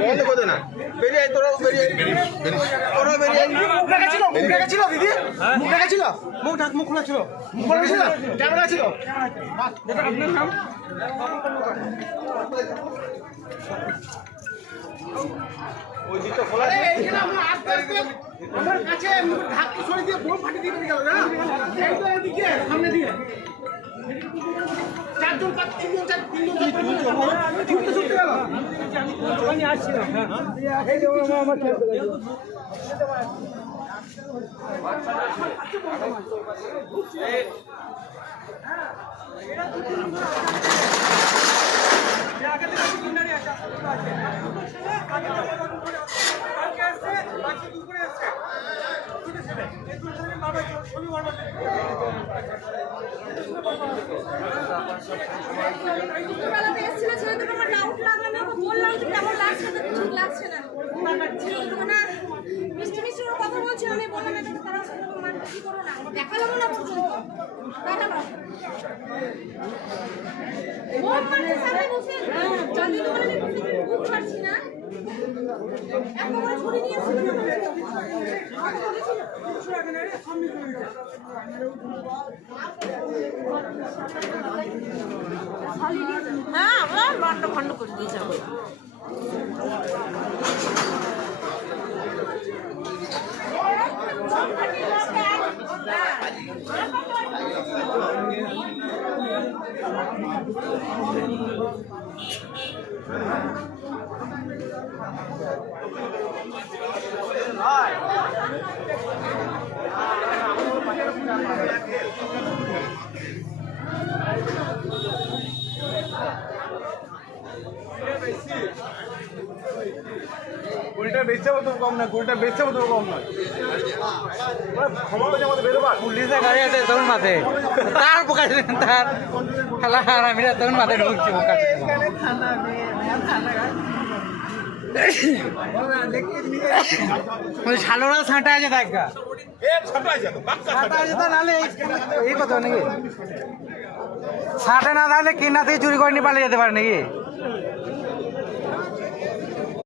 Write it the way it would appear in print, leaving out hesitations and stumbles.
বন্ধ করে না বেরিয়ে আয় তোরা বেরিয়ে তোরা বেরিয়ে ছিল দিদি মুখ ছিল মুখ খোলা ছিল ক্যামেরা ছিল আপনার নাম ওই দিকটা খোলা আমার কাছে ঢাকি সরে দিয়ে বোম ফাটিয়ে দিয়ে গেল না এই তো এদিকে সামনে দিয়ে চারজন তিনজন ছুটতে গেল আমি আসছিলাম এই যে আমার কথা বলছিল আমি বললাম তারা কি করো না দেখালাম না পর্যন্ত বুঝতে পারছি না ছুরি নিয়ে হ্যাঁ আমরা লন্ড ভন্ড করে দিয়ে যাবো গুলটা বেচতে তো কম না গুলটা বেচতে তো কম নয় ক্ষমতা আমাদের বেরোবার পুলিশের গাড়ি আছে তখন মাঠে তার পোকাছে তার খেলা আমি তখন মাঠে ঢুকছি পোকাছে শালোরা ছাঁটা আছে দেখা ছাঁটা আছে তো নাহলে এই কথা নাকি ছাঁটে না তাহলে কিনা থেকে চুরি করে নিয়ে পালিয়ে যেতে পারে নাকি